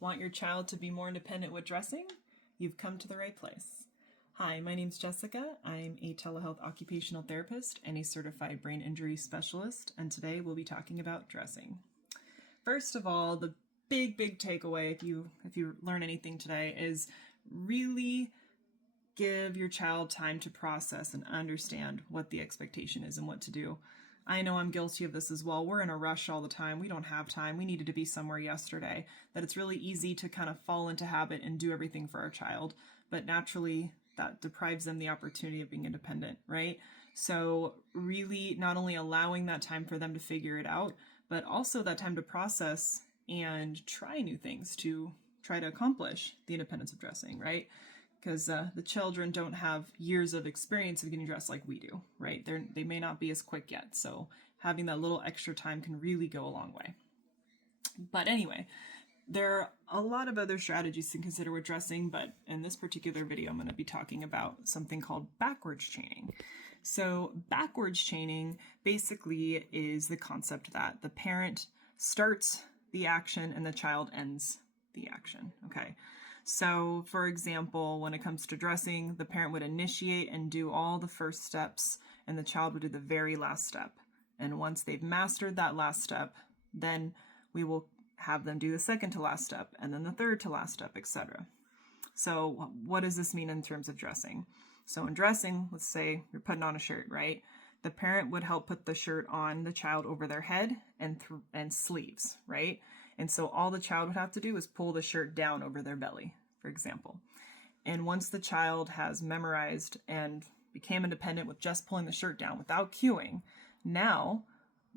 Want your child to be more independent with dressing? You've come to the right place. Hi, my name's Jessica. I'm a telehealth occupational therapist and a certified brain injury specialist, and today we'll be talking about dressing. First of all, the big takeaway, if you learn anything today, is really give your child time to process and understand what the expectation is and what to do. I know I'm guilty of this as well. We're in a rush all the time. We don't have time. We needed to be somewhere yesterday. That it's really easy to kind of fall into habit and do everything for our child. But naturally, that deprives them the opportunity of being independent, right? So really not only allowing that time for them to figure it out, but also that time to process and try new things to try to accomplish the independence of dressing, right? Because the children don't have years of experience of getting dressed like we do, right? They may not be as quick yet. So having that little extra time can really go a long way. But anyway, there are a lot of other strategies to consider with dressing, but in this particular video, I'm going to be talking about something called backwards chaining. So backwards chaining basically is the concept that the parent starts the action and the child ends the action, okay? So, for example, when it comes to dressing, the parent would initiate and do all the first steps, and the child would do the very last step. And once they've mastered that last step, then we will have them do the second to last step, and then the third to last step, etc. So, what does this mean in terms of dressing? So, in dressing, let's say you're putting on a shirt, right? The parent would help put the shirt on the child over their head and sleeves, right? And so all the child would have to do is pull the shirt down over their belly, for example. And once the child has memorized and became independent with just pulling the shirt down without cueing, now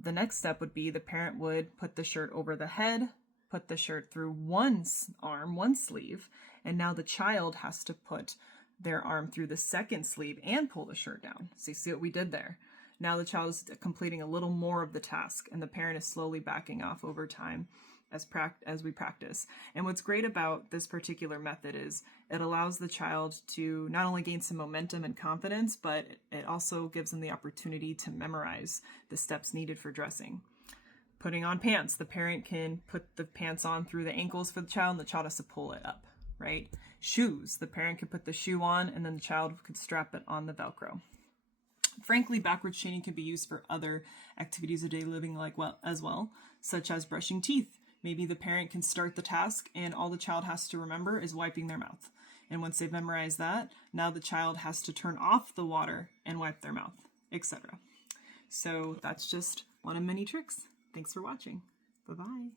the next step would be the parent would put the shirt over the head, put the shirt through one arm, one sleeve, and now the child has to put their arm through the second sleeve and pull the shirt down. So you see what we did there? Now the child is completing a little more of the task, and the parent is slowly backing off over time as we practice. And what's great about this particular method is it allows the child to not only gain some momentum and confidence, but it also gives them the opportunity to memorize the steps needed for dressing. Putting on pants, the parent can put the pants on through the ankles for the child, and the child has to pull it up, right? Shoes, the parent can put the shoe on, and then the child could strap it on the Velcro. Frankly, backwards chaining can be used for other activities of daily living as well, such as brushing teeth. Maybe the parent can start the task and all the child has to remember is wiping their mouth. And once they've memorized that, now the child has to turn off the water and wipe their mouth, etc. So that's just one of many tricks. Thanks for watching. Bye-bye.